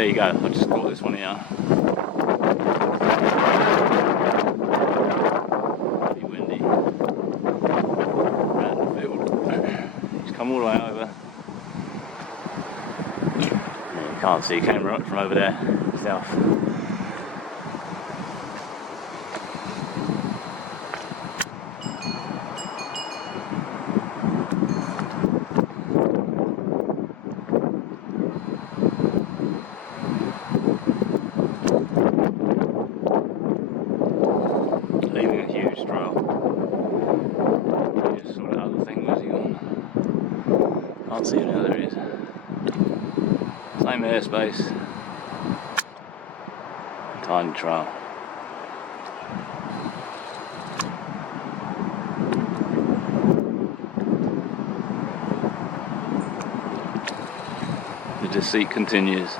there you go, I just got this one here. Pretty windy. Around the field. He's come all the way over. You can't see camera from over there, south. Leaving a huge trail. Just saw that other thing whizzing on. Can't see it now, there it is. Same airspace. Tiny trail. The deceit continues.